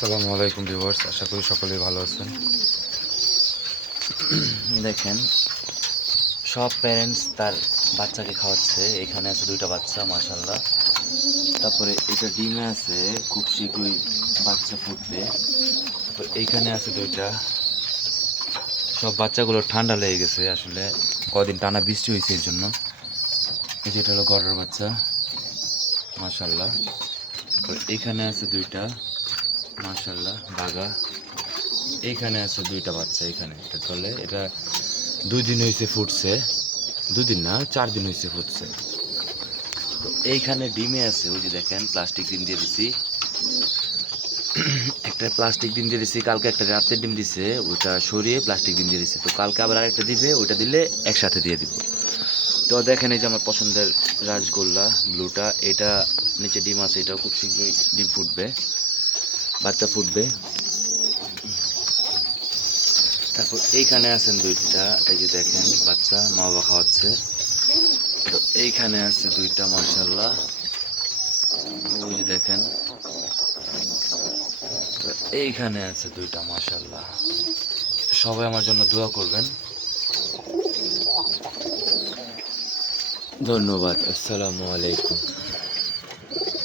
আসসালামু আলাইকুম ভিউয়ার্স, আশা করি সকলেই ভালো আছেন। দেখেন, সব প্যারেন্টস তার বাচ্চাকে খাওয়াচ্ছে। এখানে আছে দুইটা বাচ্চা, মাশাল্লাহ। তারপরে এটা ডিমে আছে, খুব শীঘ্রই বাচ্চা ফুটবে। তারপর এইখানে আছে দুইটা। সব বাচ্চাগুলো ঠান্ডা লেগে গেছে, আসলে কদিন টানা বৃষ্টি হয়েছে এর জন্য। এই যেটা হলো গড়ের বাচ্চা, মাশাল্লাহ। তারপর এইখানে আছে দুইটা, মাশাল্লাহ, বাগা। এইখানে আছে দুইটা বাচ্চা, এখানে এটা তলে। এটা 2 দিন হয়েছে ফুটছে, 2 দিন না, 4 দিন হয়েছে ফুটছে। তো এইখানে ডিমে আছে, ওই যে দেখেন প্লাস্টিক ডিম দিয়ে দিছি। একটা প্লাস্টিক ডিম দিয়ে দিছি, কালকে একটা রাতের ডিম দিছে, ওইটা সরিয়ে প্লাস্টিক ডিম দিয়ে দিছি। তো কালকে আবার আরেকটা দিবে, ওইটা দিলে একসাথে দিয়ে দিব। তো দেখেন, এই যে আমার পছন্দের রাজগোল্লা ব্লুটা, এটা নিচে ডিম আছে, এটাও খুব শীঘ্রই ডিম ফুটবে, বাচ্চা ফুটবে। তারপর এইখানে আছেন দুইটা, এই যে দেখেন বাচ্চা মা বাবা খাওয়াচ্ছে। তো এইখানে আছে দুইটা, মাশাল্লাহ, ওই যে দেখেন। তো এইখানে আছে দুইটা, মাশাল্লাহ। সবাই আমার জন্য দোয়া করবেন। ধন্যবাদ। আসসালামু আলাইকুম।